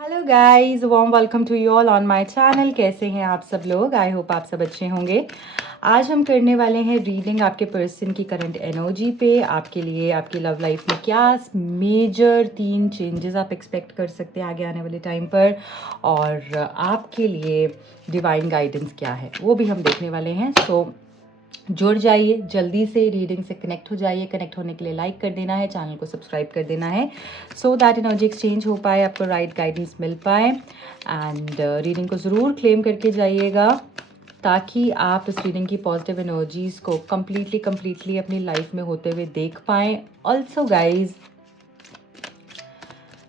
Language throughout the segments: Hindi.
Hello guys, warm welcome to you all on my channel. कैसे हैं आप सब लोग? आई होप आप सब अच्छे होंगे। आज हम करने वाले हैं रीडिंग आपके पर्सन की करंट एनर्जी पे। आपके लिए आपकी लव लाइफ में क्या मेजर 3 चेंजेस आप एक्सपेक्ट कर सकते हैं आगे आने वाले टाइम पर, और आपके लिए डिवाइन गाइडेंस क्या है वो भी हम देखने वाले हैं। सो जुड़ जाइए, जल्दी से रीडिंग से कनेक्ट हो जाइए। कनेक्ट होने के लिए लाइक कर देना है, चैनल को सब्सक्राइब कर देना है, सो दैट एनर्जी एक्सचेंज हो पाए, आपको राइट गाइडेंस मिल पाए। एंड रीडिंग को ज़रूर क्लेम करके जाइएगा ताकि आप इस रीडिंग की पॉजिटिव एनर्जीज़ को कम्प्लीटली अपनी लाइफ में होते हुए देख पाएँ। ऑल्सो गाइज,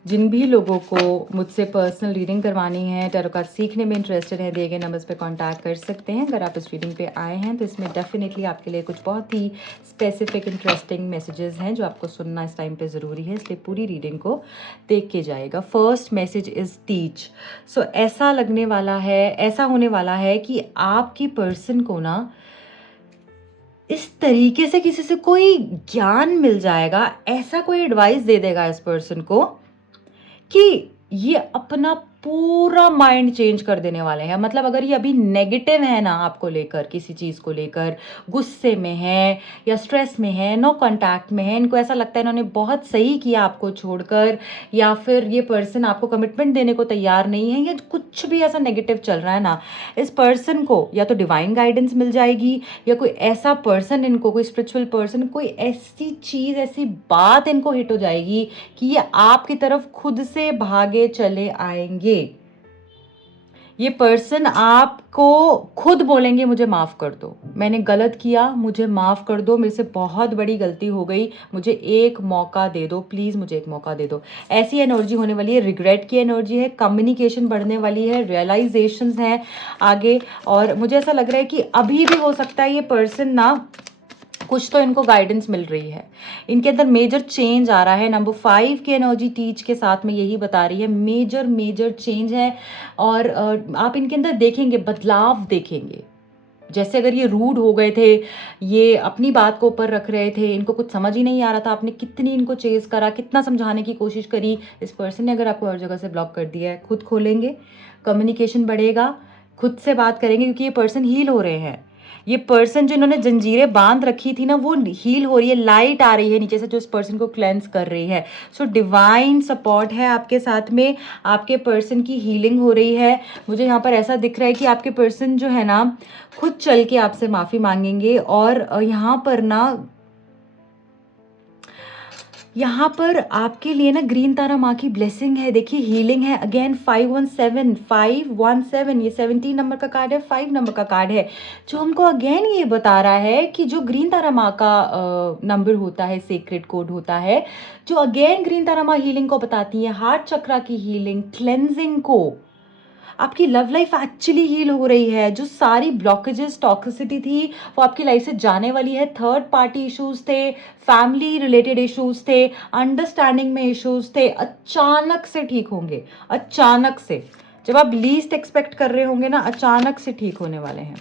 जिन भी लोगों को मुझसे पर्सनल रीडिंग करवानी है, टैरो कार्ड सीखने में इंटरेस्टेड है, दिए गए नंबर्स पे कांटेक्ट कर सकते हैं। अगर आप इस रीडिंग पे आए हैं तो इसमें डेफिनेटली आपके लिए कुछ बहुत ही स्पेसिफिक इंटरेस्टिंग मैसेजेस हैं जो आपको सुनना इस टाइम पे ज़रूरी है, इसलिए पूरी रीडिंग को देख के जाएगा। First message is teach. So ऐसा लगने वाला है, ऐसा होने वाला है कि आपकी पर्सन को ना इस तरीके से किसी से कोई ज्ञान मिल जाएगा, ऐसा कोई एडवाइस दे देगा इस पर्सन को कि ये अपना पूरा माइंड चेंज कर देने वाले हैं। मतलब अगर ये अभी नेगेटिव है ना आपको लेकर, किसी चीज़ को लेकर गुस्से में है या स्ट्रेस में है, नो कांटेक्ट में है, इनको ऐसा लगता है इन्होंने बहुत सही किया आपको छोड़कर, या फिर ये पर्सन आपको कमिटमेंट देने को तैयार नहीं है, या कुछ भी ऐसा नेगेटिव चल रहा है ना, इस पर्सन को या तो डिवाइन गाइडेंस मिल जाएगी, या कोई ऐसा पर्सन, इनको कोई स्पिरिचुअल पर्सन, कोई ऐसी चीज़, ऐसी बात इनको हिट हो जाएगी कि ये आपकी तरफ खुद से भागे चले आएंगे। ये पर्सन आपको खुद बोलेंगे मुझे माफ़ कर दो, मैंने गलत किया, मुझे माफ़ कर दो, मेरे से बहुत बड़ी गलती हो गई, मुझे एक मौका दे दो, प्लीज़ मुझे एक मौका दे दो। ऐसी एनर्जी होने वाली है। रिग्रेट की एनर्जी है, कम्युनिकेशन बढ़ने वाली है, रियलाइजेशंस हैं आगे। और मुझे ऐसा लग रहा है कि अभी भी हो सकता है ये पर्सन ना कुछ तो इनको गाइडेंस मिल रही है, इनके अंदर मेजर चेंज आ रहा है। नंबर 5 की एनर्जी टीच के साथ में यही बता रही है, मेजर चेंज है। और आप इनके अंदर देखेंगे, बदलाव देखेंगे। जैसे अगर ये रूड हो गए थे, ये अपनी बात को ऊपर रख रहे थे, इनको कुछ समझ ही नहीं आ रहा था, आपने कितनी इनको चेज करा, कितना समझाने की कोशिश करी, इस पर्सन ने अगर आपको हर जगह से ब्लॉक कर दिया है, खुद खोलेंगे, कम्युनिकेशन बढ़ेगा, खुद से बात करेंगे, क्योंकि ये पर्सन हील हो रहे हैं। ये पर्सन जो इन्होंने जंजीरें बांध रखी थी ना, वो हील हो रही है, लाइट आ रही है नीचे से जो इस पर्सन को क्लेंस कर रही है। सो डिवाइन सपोर्ट है आपके साथ में, आपके पर्सन की हीलिंग हो रही है। मुझे यहाँ पर ऐसा दिख रहा है कि आपके पर्सन जो है ना खुद चल के आपसे माफ़ी मांगेंगे। और यहाँ पर आपके लिए ना ग्रीन तारा माँ की ब्लेसिंग है। देखिए हीलिंग है अगेन। 517 ये 17 नंबर का कार्ड है, 5 नंबर का कार्ड है, जो हमको अगेन ये बता रहा है कि जो ग्रीन तारा माँ का नंबर होता है, सीक्रेट कोड होता है, जो अगेन ग्रीन तारा माँ हीलिंग को बताती है, हार्ट चक्रा की हीलिंग, क्लेंजिंग को। आपकी लव लाइफ एक्चुअली हील हो रही है। जो सारी ब्लॉकेजेस, टॉक्सिसिटी थी, वो आपकी लाइफ से जाने वाली है। थर्ड पार्टी इश्यूज थे, फैमिली रिलेटेड इश्यूज थे, अंडरस्टैंडिंग में इश्यूज थे, अचानक से ठीक होंगे। अचानक से, जब आप लीस्ट एक्सपेक्ट कर रहे होंगे ना, अचानक से ठीक होने वाले हैं।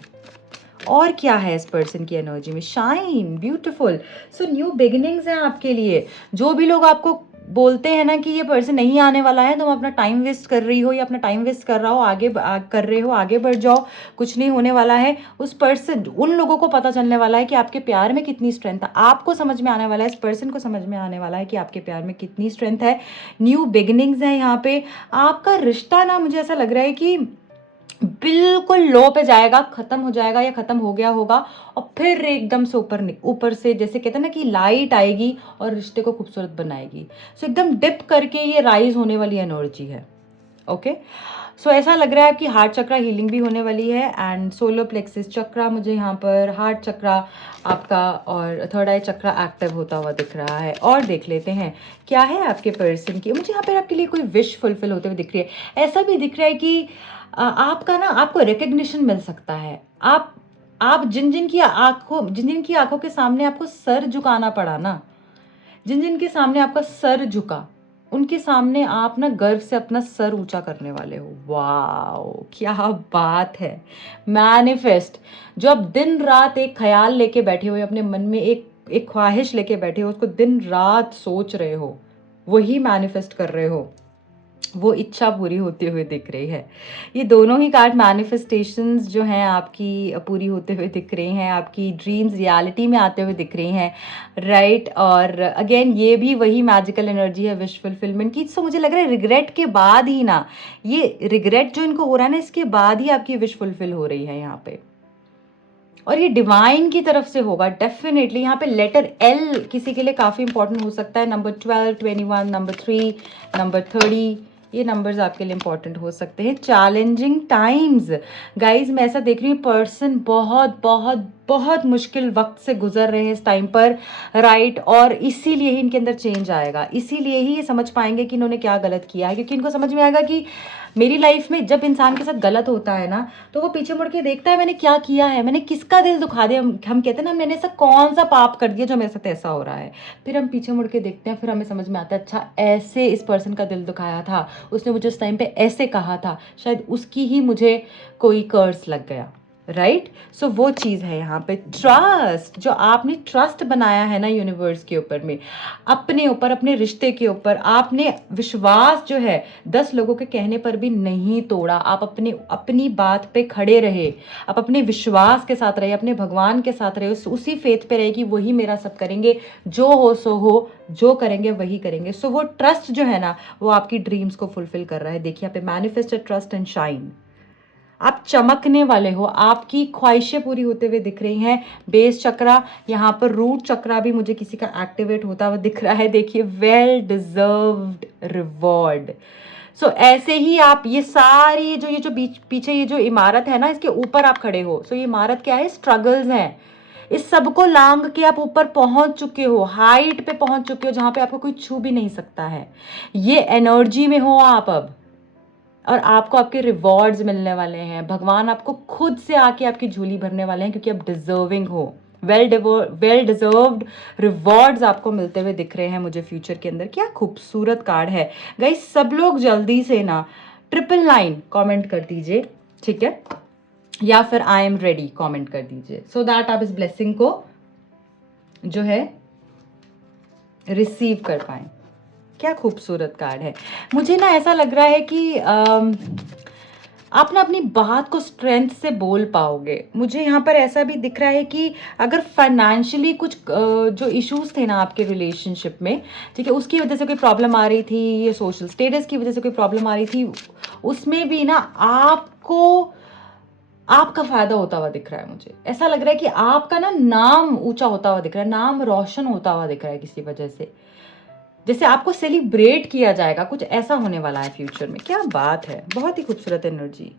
और क्या है इस पर्सन की एनर्जी में? Shine, beautiful. So new beginnings हैं आपके लिए। जो भी लोग आपको बोलते हैं ना कि ये पर्सन नहीं आने वाला है, तुम अपना टाइम वेस्ट कर रही हो या अपना टाइम वेस्ट कर रहा हो, कर रहे हो, आगे बढ़ जाओ, कुछ नहीं होने वाला है, उस पर्सन, उन लोगों को पता चलने वाला है कि आपके प्यार में कितनी स्ट्रेंथ है। आपको समझ में आने वाला है, इस पर्सन को समझ में आने वाला है कि आपके प्यार में कितनी स्ट्रेंथ है। न्यू बिगिनिंग्स है यहाँ पे। आपका रिश्ता ना, मुझे ऐसा लग रहा है कि बिल्कुल लो पे जाएगा, खत्म हो जाएगा या खत्म हो गया होगा, और फिर एकदम से ऊपर से जैसे कहते हैं ना कि लाइट आएगी और रिश्ते को खूबसूरत बनाएगी। सो एकदम डिप करके ये राइज होने वाली एनर्जी है। ओके, सो ऐसा लग रहा है आपकी हार्ट चक्रा हीलिंग भी होने वाली है। एंड सोलर प्लेक्सिस चक्रा, मुझे यहाँ पर हार्ट चक्रा आपका और थर्ड आई चक्रा एक्टिव होता हुआ दिख रहा है। और देख लेते हैं क्या है आपके पर्सन की। मुझे यहाँ पर आपके लिए कोई विश फुलफिल होते हुए दिख रही है। ऐसा भी दिख रहा है कि आपका ना, आपको रिकग्निशन मिल सकता है। आप जिन जिन की आंखों के सामने आपको सर झुकाना पड़ा ना, जिन जिन के सामने आपका सर झुका, उनके सामने आप ना गर्व से अपना सर ऊंचा करने वाले हो। वाओ, क्या बात है। मैनिफेस्ट, जो आप दिन रात एक ख्याल लेके बैठे हो, अपने मन में एक ख्वाहिश लेके बैठे हो, उसको दिन रात सोच रहे हो, वही मैनिफेस्ट कर रहे हो। वो इच्छा पूरी होते हुए दिख रही है। ये दोनों ही कार्ड मैनिफेस्टेशंस जो हैं आपकी पूरी होते हुए दिख रही हैं, आपकी ड्रीम्स रियलिटी में आते हुए दिख रही हैं, राइट। और अगेन ये भी वही मैजिकल एनर्जी है विश फुलफिलमेंट की। सो मुझे लग रहा है रिग्रेट के बाद ही ना, ये रिग्रेट जो इनको हो रहा है ना, इसके बाद ही आपकी विश फुलफिल हो रही है यहाँ पे, और ये डिवाइन की तरफ से होगा डेफिनेटली। यहाँ पे लेटर एल किसी के लिए काफ़ी इंपॉर्टेंट हो सकता है। नंबर 12, 21, नंबर 3, नंबर 30, ये नंबर्स आपके लिए इंपॉर्टेंट हो सकते हैं। चैलेंजिंग टाइम्स गाइज, मैं ऐसा देख रही हूँ पर्सन बहुत बहुत बहुत मुश्किल वक्त से गुजर रहे हैं इस टाइम पर, राइट। और इसीलिए ही इनके अंदर चेंज आएगा, इसीलिए ही ये समझ पाएंगे कि इन्होंने क्या गलत किया है, क्योंकि इनको समझ में आएगा कि मेरी लाइफ में जब इंसान के साथ गलत होता है ना, तो वो पीछे मुड़ के देखता है मैंने क्या किया है, मैंने किसका दिल दुखा दिया। हम कहते हैं ना मैंने ऐसा कौन सा पाप कर दिया जो मेरे साथ ऐसा हो रहा है। फिर हम पीछे मुड़ के देखते हैं, फिर हमें समझ में आता है अच्छा ऐसे इस पर्सन का दिल दुखाया था, उसने मुझे उस टाइम पे ऐसे कहा था, शायद उसकी ही मुझे कोई कर्स लग गया, राइट। सो वो चीज़ है यहाँ पे ट्रस्ट, जो आपने ट्रस्ट बनाया है ना यूनिवर्स के ऊपर में, अपने ऊपर, अपने रिश्ते के ऊपर आपने विश्वास जो है 10 लोगों के कहने पर भी नहीं तोड़ा। आप अपनी बात पे खड़े रहे, आप अपने विश्वास के साथ रहे, अपने भगवान के साथ रहे, उसी फेथ पे रहे कि वही मेरा सब करेंगे, जो हो सो हो, जो करेंगे वही करेंगे। सो वो ट्रस्ट जो है ना, वो आपकी ड्रीम्स को फुलफिल कर रहा है। देखिए यहाँ पे मैनिफेस्टेड ट्रस्ट एंड शाइन, आप चमकने वाले हो, आपकी ख्वाहिशें पूरी होते हुए दिख रही हैं। बेस चक्रा, यहाँ पर रूट चक्रा भी मुझे किसी का एक्टिवेट होता हुआ दिख रहा है। देखिए वेल डिजर्व्ड रिवॉर्ड। सो ऐसे ही आप ये सारी ये जो पीछे ये जो इमारत है ना, इसके ऊपर आप खड़े हो। सो ये इमारत क्या है, स्ट्रगल्स हैं, इस सबको लांग के आप ऊपर पहुंच चुके हो, हाइट पे पहुंच चुके हो जहां पे आपको कोई छू भी नहीं सकता है। ये एनर्जी में हो आप अब, और आपको आपके रिवॉर्ड्स मिलने वाले हैं। भगवान आपको खुद से आके आपकी झोली भरने वाले हैं, क्योंकि आप डिजर्विंग हो। वेल डिजर्व्ड रिवॉर्ड्स आपको मिलते हुए दिख रहे हैं मुझे फ्यूचर के अंदर। क्या खूबसूरत कार्ड है गाइस। सब लोग जल्दी से ना 999 कमेंट कर दीजिए, ठीक है, या फिर आई एम रेडी कमेंट कर दीजिए, सो दैट आप इस ब्लेसिंग को जो है रिसीव कर पाएं। क्या खूबसूरत कार्ड है। मुझे ना ऐसा लग रहा है कि आप ना अपनी बात को स्ट्रेंथ से बोल पाओगे। मुझे यहाँ पर ऐसा भी दिख रहा है कि अगर फाइनेंशियली कुछ जो इश्यूज थे ना आपके रिलेशनशिप में, ठीक है, उसकी वजह से कोई प्रॉब्लम आ रही थी, ये सोशल स्टेटस की वजह से कोई प्रॉब्लम आ रही थी, उसमें भी ना आपका फायदा होता हुआ दिख रहा है। मुझे ऐसा लग रहा है कि आपका ना नाम ऊंचा होता हुआ दिख रहा है, नाम रोशन होता हुआ दिख रहा है किसी वजह से, जैसे आपको सेलिब्रेट किया जाएगा, कुछ ऐसा होने वाला है फ्यूचर में। क्या बात है, बहुत ही खूबसूरत एनर्जी।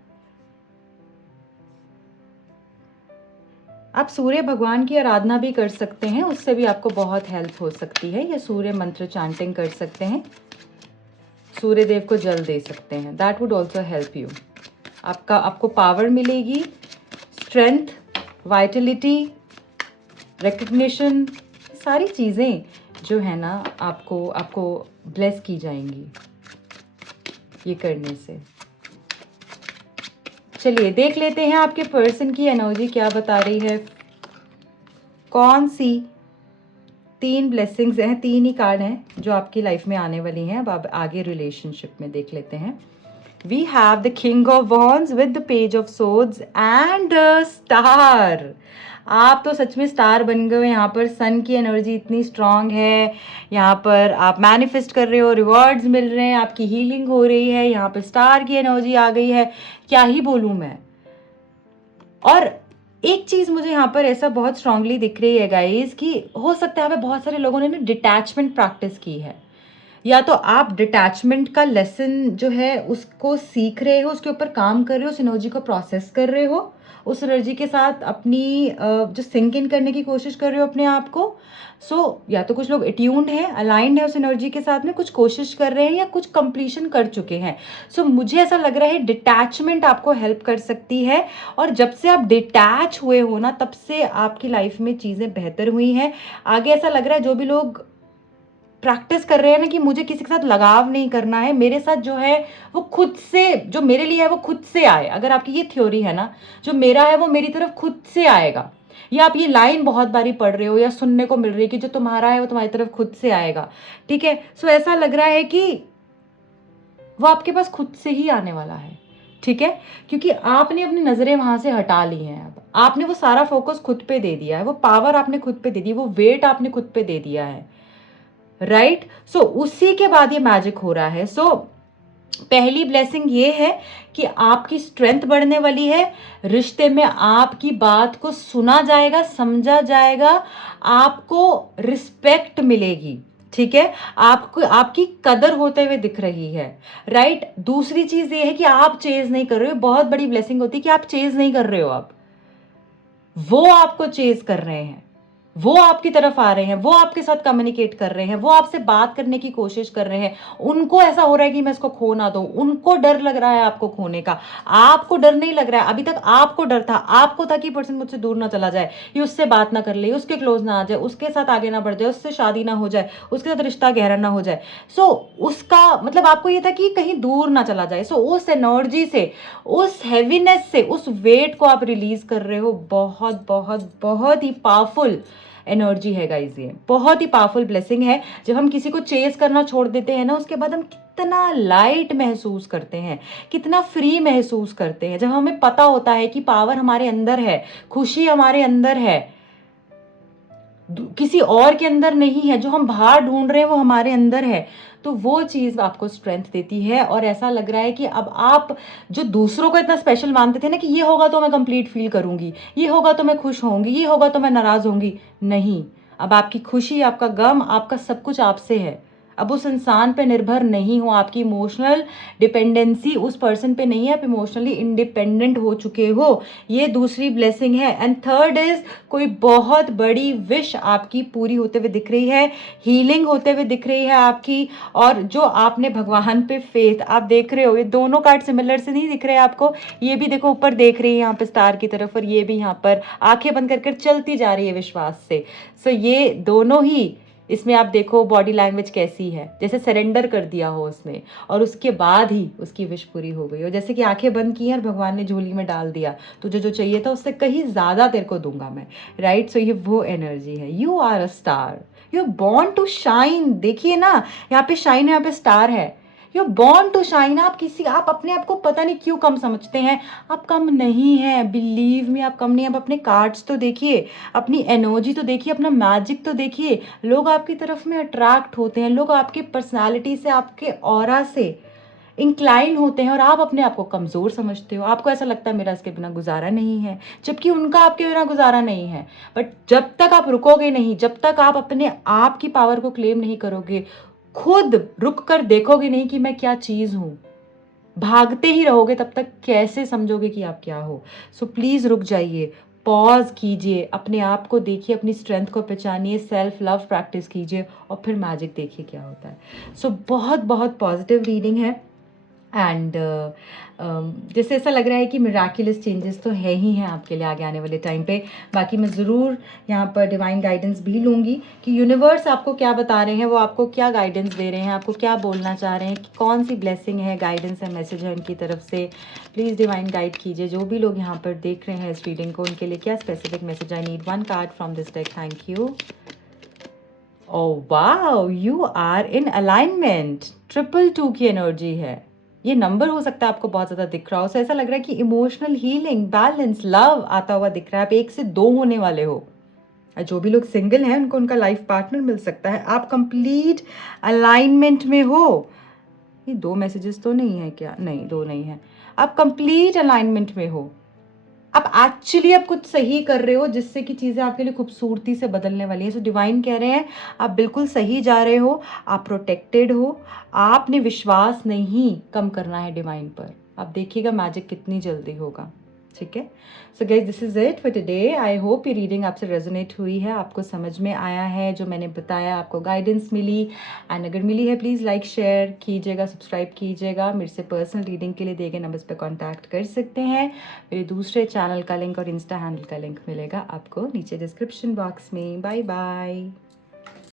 आप सूर्य भगवान की आराधना भी कर सकते हैं, उससे भी आपको बहुत हेल्प हो सकती है। या सूर्य मंत्र चैंटिंग कर सकते हैं, सूर्य देव को जल दे सकते हैं, that would also help you. आपको पावर मिलेगी, स्ट्रेंथ, वाइटलिटी, रिकग्निशन, सारी चीज़ें जो है ना आपको ब्लेस की जाएंगी ये करने से। चलिए देख लेते हैं आपके पर्सन की एनर्जी क्या बता रही है। कौन सी 3 ब्लेसिंग्स हैं, 3 ही कार्ड हैं जो आपकी लाइफ में आने वाली हैं। अब आप आगे रिलेशनशिप में देख लेते हैं। We have the king of wands with the page of swords and star. आप तो सच में स्टार बन गए हो। यहाँ पर सन की एनर्जी इतनी स्ट्रांग है, यहाँ पर आप मैनिफेस्ट कर रहे हो, रिवॉर्ड्स मिल रहे हैं, आपकी हीलिंग हो रही है, यहाँ पर स्टार की एनर्जी आ गई है। क्या ही बोलूँ मैं। और एक चीज़ मुझे यहाँ पर ऐसा बहुत स्ट्रांगली दिख रही है गाइस कि हो सकता है यहाँ पे बहुत सारे लोगों ने ना डिटैचमेंट प्रैक्टिस की है, या तो आप डिटैचमेंट का लेसन जो है उसको सीख रहे हो, उसके ऊपर काम कर रहे हो, उस एनर्जी को प्रोसेस कर रहे हो, उस एनर्जी के साथ अपनी जो सिंक इन करने की कोशिश कर रहे हो अपने आप को। या तो कुछ लोग अट्यून्ड हैं, अलाइंड है उस एनर्जी के साथ में, कुछ कोशिश कर रहे हैं या कुछ कंप्लीशन कर चुके हैं। मुझे ऐसा लग रहा है डिटैचमेंट आपको हेल्प कर सकती है, और जब से आप डिटैच हुए हो ना, तब से आपकी लाइफ में चीज़ें बेहतर हुई हैं। आगे ऐसा लग रहा है जो भी लोग प्रैक्टिस कर रहे हैं ना कि मुझे किसी के साथ लगाव नहीं करना है, मेरे साथ जो है वो खुद से, जो मेरे लिए है वो खुद से आए। अगर आपकी ये थ्योरी है ना, जो मेरा है वो मेरी तरफ खुद से आएगा, या आप ये लाइन बहुत बारी पढ़ रहे हो या सुनने को मिल रही है कि जो तुम्हारा है वो तुम्हारी तरफ खुद से आएगा, ठीक है। ऐसा लग रहा है कि वो आपके पास खुद से ही आने वाला है, ठीक है, क्योंकि आपने अपनी नज़रें वहाँ से हटा ली हैं। अब आपने वो सारा फोकस खुद पे दे दिया है, वो पावर आपने खुद पे दे दी, वो वेट आपने खुद पे दे दिया है, राइट। सो उसी के बाद ये मैजिक हो रहा है। सो पहली ब्लेसिंग ये है कि आपकी स्ट्रेंथ बढ़ने वाली है, रिश्ते में आपकी बात को सुना जाएगा, समझा जाएगा, आपको रिस्पेक्ट मिलेगी, ठीक है, आपको आपकी कदर होते हुए दिख रही है, राइट। दूसरी चीज ये है कि आप चेज नहीं कर रहे हो। बहुत बड़ी ब्लेसिंग होती है कि आप चेज नहीं कर रहे हो, आप वो आपको चेज कर रहे हैं, वो आपकी तरफ आ रहे हैं, वो आपके साथ कम्युनिकेट कर रहे हैं, वो आपसे बात करने की कोशिश कर रहे हैं। उनको ऐसा हो रहा है कि मैं इसको खो ना दूं, उनको डर लग रहा है आपको खोने का। आपको डर नहीं लग रहा है, अभी तक आपको डर था, आपको था कि पर्सन मुझसे दूर ना चला जाए, ये उससे बात ना कर ले, उसके क्लोज ना आ जाए, उसके साथ आगे ना बढ़ जाए, उससे शादी ना हो जाए, उसके साथ रिश्ता गहरा ना हो जाए। सो उसका मतलब आपको ये था कि कहीं दूर ना चला जाए। सो उस एनर्जी से, उस हैवीनेस से, उस वेट को आप रिलीज कर रहे हो। बहुत बहुत बहुत ही पावरफुल एनर्जी है गाइस, ये बहुत ही पावरफुल ब्लेसिंग है। जब हम किसी को चेस करना छोड़ देते हैं ना, उसके बाद हम कितना लाइट महसूस करते हैं, कितना फ्री महसूस करते हैं। जब हमें पता होता है कि पावर हमारे अंदर है, खुशी हमारे अंदर है, किसी और के अंदर नहीं है, जो हम बाहर ढूंढ रहे हैं वो हमारे अंदर है, तो वो चीज आपको स्ट्रेंथ देती है। और ऐसा लग रहा है कि अब आप जो दूसरों को इतना स्पेशल मानते थे ना कि ये होगा तो मैं कंप्लीट फील करूंगी, ये होगा तो मैं खुश होंगी, ये होगा तो मैं नाराज होंगी, नहीं, अब आपकी खुशी, आपका गम, आपका सब कुछ आपसे है। अब उस इंसान पे निर्भर नहीं हो, आपकी इमोशनल डिपेंडेंसी उस पर्सन पे नहीं है, आप इमोशनली इंडिपेंडेंट हो चुके हो। ये दूसरी ब्लेसिंग है। एंड थर्ड इज, कोई बहुत बड़ी विश आपकी पूरी होते हुए दिख रही है, हीलिंग होते हुए दिख रही है आपकी। और जो आपने भगवान पे फेथ, आप देख रहे हो, ये दोनों कार्ड सिमिलर से नहीं दिख रहे हैं आपको, ये भी देखो ऊपर देख रही है यहाँ पे स्टार की तरफ, और ये भी यहाँ पर आंखें बंद कर चलती जा रही है विश्वास से। सो ये दोनों ही, इसमें आप देखो बॉडी लैंग्वेज कैसी है, जैसे सरेंडर कर दिया हो उसमें, और उसके बाद ही उसकी विश पूरी हो गई हो, जैसे कि आंखें बंद की हैं और भगवान ने झोली में डाल दिया, तुझे जो चाहिए था उससे कहीं ज्यादा तेरे को दूंगा मैं, राइट। सो ये वो एनर्जी है। You are a star, you are born to shine. देखिए ना, यहाँ पे शाइन है, यहाँ पे स्टार है। You born to shine. आप अपने आप को पता नहीं क्यों कम समझते हैं, आप कम नहीं हैं, बिलीव मी, आप कम नहीं हैं। आप अपने कार्ड्स तो देखिए, अपनी एनर्जी तो देखिए, अपना मैजिक तो देखिए। लोग आपकी तरफ में अट्रैक्ट होते हैं, लोग आपकी पर्सनालिटी से, आपके ऑरा से इंक्लाइन होते हैं, और आप अपने आप को कमज़ोर समझते हो। आपको ऐसा लगता है मेरा इसके बिना गुजारा नहीं है, जबकि उनका आपके बिना गुजारा नहीं है। बट जब तक आप रुकोगे नहीं, जब तक आप अपने आप की पावर को क्लेम नहीं करोगे, खुद रुक कर देखोगे नहीं कि मैं क्या चीज़ हूँ, भागते ही रहोगे, तब तक कैसे समझोगे कि आप क्या हो। सो प्लीज़ रुक जाइए, पॉज कीजिए, अपने आप को देखिए, अपनी स्ट्रेंथ को पहचानिए, सेल्फ लव प्रैक्टिस कीजिए, और फिर मैजिक देखिए क्या होता है। सो बहुत बहुत पॉजिटिव रीडिंग है। एंड जैसे ऐसा लग रहा है कि मिराक्युलस चेंजेस तो है ही हैं आपके लिए आगे आने वाले टाइम पे। बाकी मैं ज़रूर यहाँ पर डिवाइन गाइडेंस भी लूँगी कि यूनिवर्स आपको क्या बता रहे हैं, वो आपको क्या गाइडेंस दे रहे हैं, आपको क्या बोलना चाह रहे हैं, कि कौन सी ब्लेसिंग है, गाइडेंस है, मैसेज है उनकी तरफ से। प्लीज़ डिवाइन गाइड कीजिए। जो भी लोग यहाँ पर देख रहे हैं इस रीडिंग को, उनके लिए क्या specific message. I need one card from this deck, thank you. Oh wow, you are in alignment. 222 की एनर्जी है। ये नंबर हो सकता है आपको बहुत ज़्यादा दिख रहा हो। ऐसा लग रहा है कि इमोशनल हीलिंग, बैलेंस, लव आता हुआ दिख रहा है। आप 1 से 2 होने वाले हो। जो भी लोग सिंगल हैं उनको उनका लाइफ पार्टनर मिल सकता है। आप कंप्लीट अलाइनमेंट में हो। ये 2 मैसेजेस तो नहीं है क्या? नहीं, 2 नहीं है। आप कंप्लीट अलाइनमेंट में हो। आप एक्चुअली आप कुछ सही कर रहे हो, जिससे कि चीज़ें आपके लिए खूबसूरती से बदलने वाली है। सो डिवाइन कह रहे हैं आप बिल्कुल सही जा रहे हो, आप प्रोटेक्टेड हो। आपने विश्वास नहीं कम करना है डिवाइन पर। आप देखिएगा मैजिक कितनी जल्दी होगा, ठीक है। So guys, this is it for today. I hope ये रीडिंग आपसे रेजोनेट हुई है, आपको समझ में आया है जो मैंने बताया, आपको गाइडेंस मिली। एंड अगर मिली है, प्लीज़ लाइक शेयर कीजिएगा, सब्सक्राइब कीजिएगा। मेरे से पर्सनल रीडिंग के लिए दिए गए नंबर्स पर कॉन्टैक्ट कर सकते हैं। मेरे दूसरे चैनल का लिंक और इंस्टा हैंडल का लिंक मिलेगा आपको नीचे डिस्क्रिप्शन बॉक्स में। Bye bye.